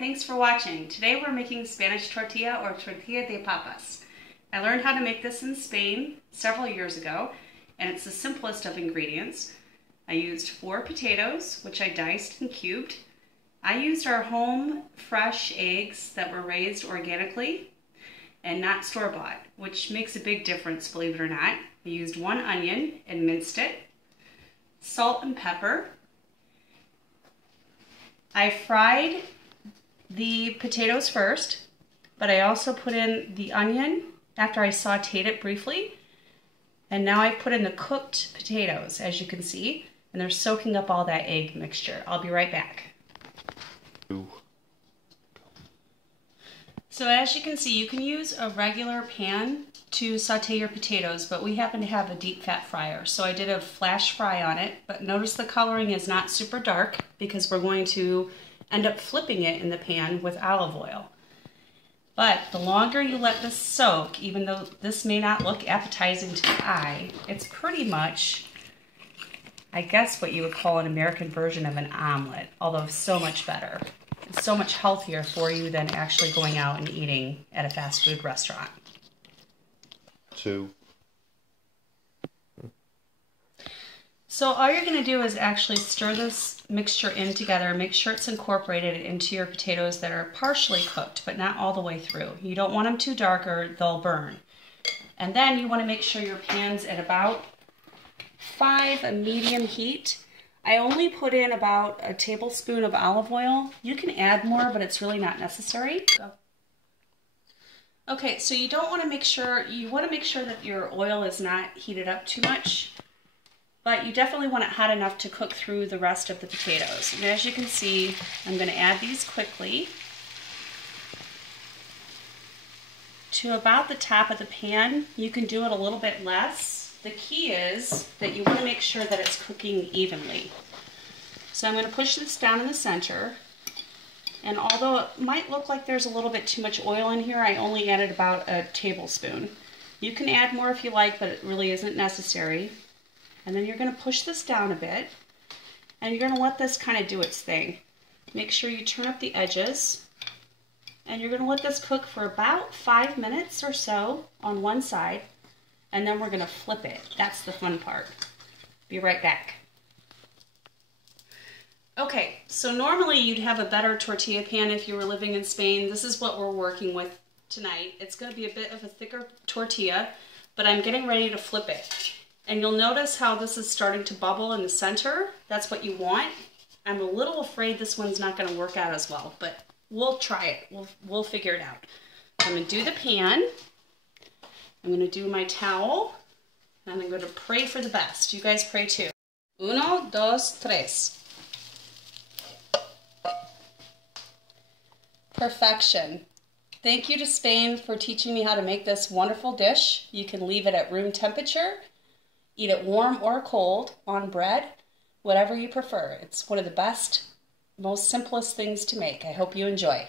thanks for watching. Today we're making Spanish tortilla or tortilla de papas. I learned how to make this in Spain several years ago, and it's the simplest of ingredients. I used 4 potatoes, which I diced and cubed. I used our home fresh eggs that were raised organically and not store-bought, which makes a big difference, believe it or not. I used 1 onion and minced it, salt and pepper. I fried the potatoes first, but I also put in the onion after I sauteed it briefly. And now I've put in the cooked potatoes, as you can see, and they're soaking up all that egg mixture. I'll be right back. So as you can see, you can use a regular pan to saute your potatoes, but we happen to have a deep fat fryer. So I did a flash fry on it, but notice the coloring is not super dark because we're going to end up flipping it in the pan with olive oil. But the longer you let this soak, even though this may not look appetizing to the eye, it's pretty much, I guess, what you would call an American version of an omelet, although so much better. It's so much healthier for you than actually going out and eating at a fast food restaurant. 2. So all you're going to do is actually stir this mixture in together. Make sure it's incorporated into your potatoes that are partially cooked, but not all the way through. You don't want them too dark or they'll burn. And then you want to make sure your pan's at about 5 medium heat. I only put in about a tablespoon of olive oil. You can add more, but it's really not necessary. Okay, so you want to make sure that your oil is not heated up too much, but you definitely want it hot enough to cook through the rest of the potatoes. And as you can see, I'm going to add these quickly to about the top of the pan. You can do it a little bit less. The key is that you want to make sure that it's cooking evenly. So I'm going to push this down in the center, and although it might look like there's a little bit too much oil in here, I only added about a tablespoon. You can add more if you like, but it really isn't necessary. And then you're going to push this down a bit, and you're going to let this kind of do its thing. Make sure you turn up the edges, and you're going to let this cook for about 5 minutes or so on one side. And then we're going to flip it. That's the fun part. Be right back. Okay, so normally you'd have a better tortilla pan if you were living in Spain. This is what we're working with tonight. It's going to be a bit of a thicker tortilla, but I'm getting ready to flip it. And you'll notice how this is starting to bubble in the center. That's what you want. I'm a little afraid this one's not going to work out as well, but we'll try it. We'll figure it out. I'm going to do the pan. I'm going to do my towel, and I'm going to pray for the best. You guys pray too. 1, 2, 3. Perfection. Thank you to Spain for teaching me how to make this wonderful dish. You can leave it at room temperature, eat it warm or cold, on bread, whatever you prefer. It's one of the best, most simplest things to make. I hope you enjoy.